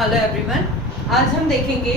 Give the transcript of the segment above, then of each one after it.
Hello everyone, आज हम देखेंगे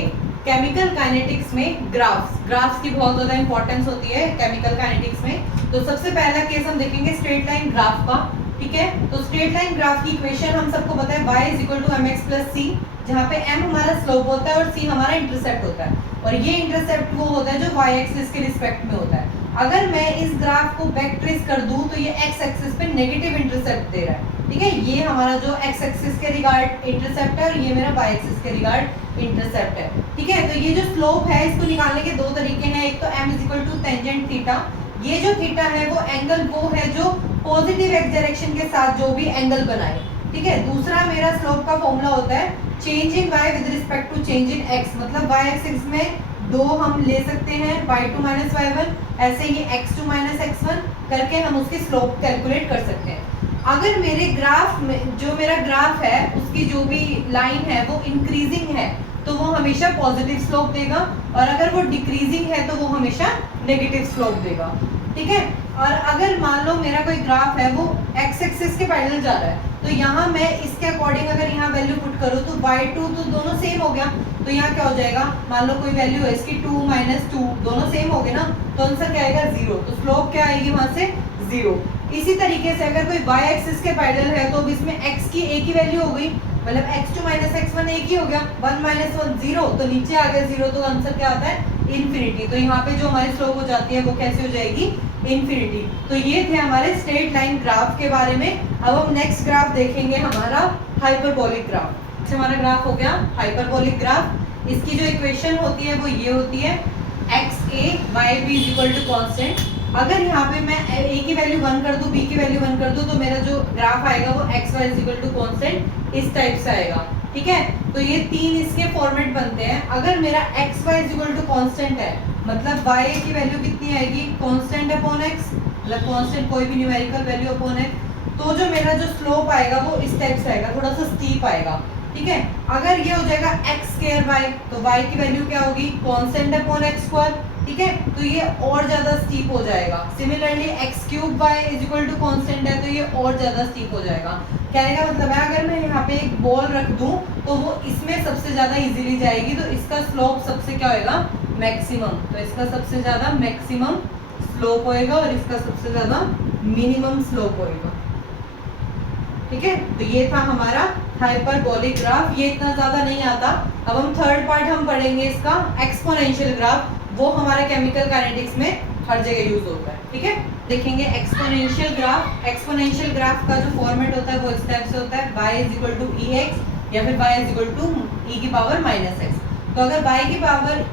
केमिकल काइनेटिक्स में ग्राफ्स की बहुत ज़्यादा इंपॉर्टेंस होती है केमिकल काइनेटिक्स में। तो सबसे पहला केस हम देखेंगे स्ट्रेट लाइन ग्राफ का। ठीक है, तो स्ट्रेट लाइन ग्राफ की इक्वेशन हम सबको पता है y is equal to m x plus c, जहाँ पे m हमारा स्लोप होता है और c हमारा इंटरसेप्ट होता है। और ये इंटरसेप्ट वो होता है जो y एक्सिस के रिस्पेक्ट में होता है। अगर मैं इस ग्राफ को बैक ट्रेस कर दूं तो ये x एक्सिस पे नेगेटिव इंटरसेप्ट दे रहा है। ठीक है, ये हमारा जो x एक्सिस के रिगार्ड इंटरसेप्ट है और ये मेरा y एक्सिस के रिगार्ड इंटरसेप्ट है। ठीक है, तो ये जो स्लोप है इसको निकालने के दो तरीके हैं। एक तो m is equal to tangent theta, ये जो थीटा है वो एंगल वो है जो पॉजिटिव x डायरेक्शन के साथ जो भी एंगल बनाए। ठीक है, दूसरा मेरा स्लोप का फॉर्मूला होता है change in y with respect to change in x, मतलब y एक्सिस में दो हम ले सकते हैं y2 माइनस y1, ऐसे ही x2 माइनस x1 करके हम उसकी स्लोप कैलकुलेट कर सकते हैं। अगर मेरे ग्राफ में जो मेरा ग्राफ है उसकी जो भी लाइन है वो इंक्रीजिंग है तो वो हमेशा पॉजिटिव स्लोप देगा, और अगर वो डिक्रीजिंग है तो वो हमेशा नेगेटिव स्लोप देगा। ठीक है, और अगर मान लो मेरा कोई ग्राफ है वो x एक्सिस के पैरेलल जा रहा है तो यहाँ मैं इसके अकॉर्डिंग अगर यहाँ वैल्यू पुट करूँ तो y2 तो दोनों सेम हो गया, तो यहाँ क्या हो जाएगा, मान लो कोई वैल्यू है इसकी 2 माइनस 2, दोनों सेम हो गए ना, तो आंसर क्या आएगा 0, तो स्लोप क्या आएगी वहां से 0। इसी तरीके से अगर कोई y एक्सिस के पैरेलल है तो अब इसमें x की एक ही वैल्यू हो गई, मतलब x2 माइनस x1 एक ही हो गया, 1 माइनस 1 0, तो नीचे आ गया 0, तो आंसर क्या आता है इन्फिनिटी। तो यहाँ पे जो हमारी स्लोप हो जाती है वो कैसे हो जाएगी इन्फिनिटी। तो ये थे हमारे स्ट्रेट लाइन ग्राफ के बारे में। अब हम नेक्स्ट ग्राफ देखेंगे हमारा हाइपरबोलिक ग्राफ। अच्छा, हमारा ग्राफ हो गया हाइपरबोलिक ग्राफ। इसकी जो इक्वेशन होती है वो ये होती है x a y b is equal to constant. अगर यहाँ पे मैं a की वैल्यू 1 कर दूं, b की वैल्यू 1 कर दूं, तो मेरा जो ग्राफ आएगा वो x y is equal to constant इस टाइप से आएगा। ठीक है, तो ये तीन इसके फॉर्मेट बनते हैं। अगर मेरा x y is equal to constant है मतलब y की वैल्यू कितनी आएगी कॉन्स्टेंट अपॉन x, मतलब कॉन्स्टेंट कोई भी न्यूमेरिकल वैल्यू अपॉन x, तो जो मेरा जो स्लोप आएगा वो इस टाइप से आएगा, थोड़ा सा स्टीप आएगा। ठीक है, अगर ये हो जाएगा x स्क्वायर y, तो y की वैल्यू क्या होगी कॉन्स्टेंट अपॉन x स्क्वायर। ठीक है, तो ये और ज्यादा स्टीप हो जाएगा। Similarly x cube y is equal to constant है तो ये और ज्यादा स्टीप हो जाएगा। कहने का मतलब है अगर मैं यहाँ पे एक बॉल रख दूं तो वो इसमें सबसे ज्यादा इजीली जाएगी, तो इसका स्लोप सबसे क्या होएगा मैक्सिमम, तो इसका सबसे ज्यादा मैक्सिमम स्लोप होएगा और इसका सबसे ज्यादा मिनिमम स्लोप होएगा। ठीक है, तो ये था हमारा हाइपरबोलिक ग्राफ। ये इतना ज्यादा नहीं आता। अब हम थर्ड पार्ट हम पढ़ेंगे इसका एक्सपोनेंशियल ग्राफ, वो हमारे केमिकल काइनेटिक्स में हर जगह यूज होता है। ठीक है, देखेंगे एक्सपोनेंशियल ग्राफ। एक्सपोनेंशियल ग्राफ का जो फॉर्मेट होता है वो इस टाइप से होता है y is equal to e x या फिर y is equal to e की पावर माइनस एक्स। तो अगर y की power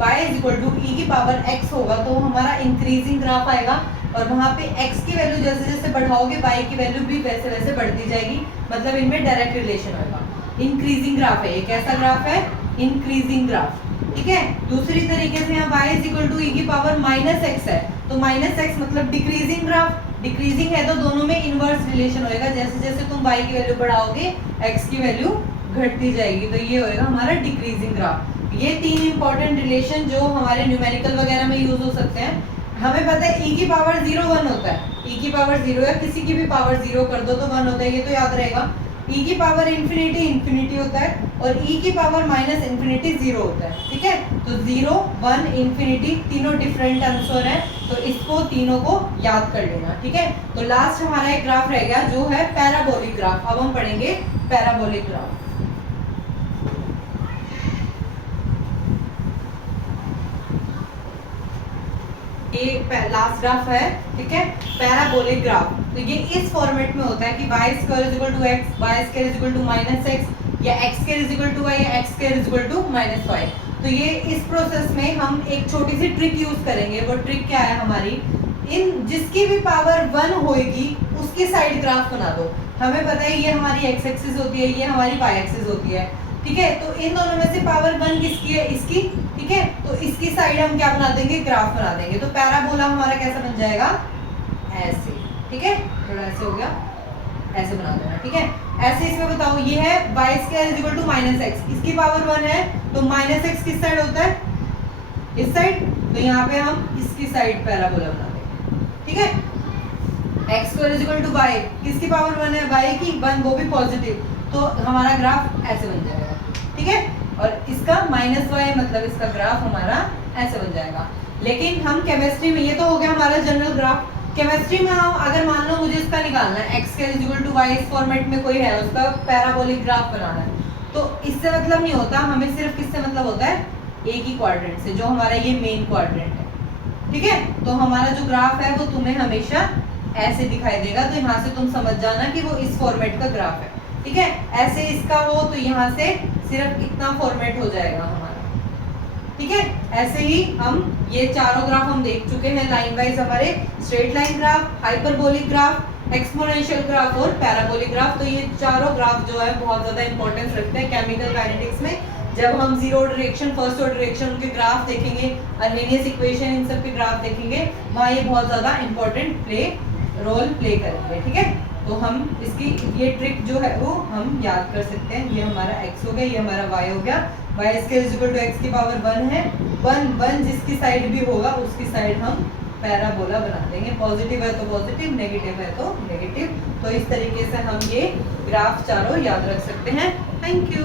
y is equal to e की पावर x होगा तो हमारा इंक्रीजिंग ग्राफ आएगा, और वहाँ पे x की वैल्यू जैसे जैसे बढ़ाओगे y की वैल्यू भी वैसे वैसे बढ़ती जाएगी, मतलब इनमें डायरेक्ट रिलेशन होगा। इंक्रीजिंग ग्राफ है, ये कैसा ग्राफ है इंक्रीजिंग ग्राफ। ठीक है, दूसरी तरीके से यहाँ y is equal to e की पावर माइनस एक्स है, तो माइनस एक्स मतलब डिक्रीजिंग ग्राफ। डिक्रीजिंग है तो दोनों में इनवर्स रिलेशन होएगा, जैसे जैसे तुम y की वैल्यू बढ़ाओगे x की वैल्यू घटती जाएगी, तो ये होएगा हमारा डिक्रीजिंग ग्राफ। ये तीन इंपॉर्टेंट रिलेशन जो हमारे न्यूमेरिकल वगैरह में यूज हो सकते हैं। हमें पता है e की पावर 0 1 होता है, e की पावर 0 है, किसी की भी पावर 0 कर दो तो 1 होता है, ये तो याद रहेगा। e की पावर इंफिनिटी इंफिनिटी होता है, और e की पावर माइनस इंफिनिटी 0 होता है। ठीक है, तो 0 1 इंफिनिटी तीनों डिफरेंट आंसर है, तो इसको तीनों को याद कर लेना। ठीक है, तो लास्ट हमारा एक ग्राफ रह गया जो है पैराबोलिक ग्राफ। अब हम पढ़ेंगे पैराबोलिक ग्राफ। ये लास्ट ग्राफ है। ठीक है, पैराबोलिक ग्राफ। तो ये इस फॉर्मेट में होता है कि y square is equal to x, y square is equal to minus x, या x square is equal to y, या x square is equal to minus y। तो ये इस प्रोसेस में हम एक छोटी सी ट्रिक यूज करेंगे। वो ट्रिक क्या है हमारी, इन जिसकी भी पावर 1 होएगी उसकी साइड ग्राफ बना दो। हमें पता है ये हमारी x एक्सिस होती है, ये हमारी y एक्सिस होती है। ठीक है, तो इन दोनों में से पावर 1 किसकी है इसकी। ठीक है, तो इसकी साइड हम क्या बना देंगे ग्राफ बना देंगे। तो पैराबोला हमारा कैसा बन जाएगा ऐसे। ठीक है, थोड़ा ऐसे हो गया, ऐसे बना देना। ठीक है, ऐसे इसमें बताओ ये है y square is equal to minus x, इसकी पावर 1 है तो माइनस एक्स किस साइड होता है इस साइड, तो यहाँ पे हम इसकी साइड पैराबोला बना देंगे। ठीक है, x square is equal to y, किसकी पावर 1 है y की 1, वो भी पॉजिटिव, तो हमारा ग्राफ ऐसे बन जाएगा। और इसका -y, मतलब इसका ग्राफ हमारा ऐसे बन जाएगा। लेकिन हम केमिस्ट्री में, ये तो हो गया हमारा जनरल ग्राफ। केमिस्ट्री में हम अगर मान लो मुझे इसका निकालना है, x = y, इस फॉर्मेट में कोई है, उसका पैराबोलिक ग्राफ बनाना है, तो इससे मतलब नहीं होता, हमें सिर्फ किससे मतलब होता है, एक ही क्वाड्रेंट से, जो हमारा ये मेन क्वाड्रेंट है। ठीक है, तो हमारा जो ग्राफ है वो तुम्हें हमेशा ऐसे दिखाई देगा, तो यहाँ से तुम समझ जाना कि वो इस फॉर्मेट का ग्राफ है। ठीक है, ऐसे इसका हो तो यहाँ से सिर्फ इतना फॉर्मेट हो जाएगा हमारा। ठीक है, ऐसे ही हम ये चारों ग्राफ हम देख चुके हैं लाइन वाइज, हमारे straight line graph, hyperbolic graph, exponential graph और पैराबोलिक ग्राफ। तो ये चारों ग्राफ जो है बहुत ज्यादा इंपॉर्टेंस रखते हैं केमिकल काइनेटिक्स में। जब हम zero direction, first order direction, उनके ग्राफ देखेंगे, अर्हेनियस इक्वेशन, इन सब के ग्राफ देखेंगे, वहाँ ये बहुत ज्यादा इंपॉर्टेंट रोल प्ले करेंगे। ठीक है, तो हम इसकी ये ट्रिक जो है वो हम याद कर सकते हैं। ये हमारा x हो गया, ये हमारा y हो गया, y = x की पावर 1 है, 1 जिसकी साइड भी होगा उसकी साइड हम पैराबोला बना देंगे, पॉजिटिव है तो पॉजिटिव, नेगेटिव है तो नेगेटिव। तो इस तरीके से हम ये ग्राफ चारों याद रख सकते हैं। Thank you.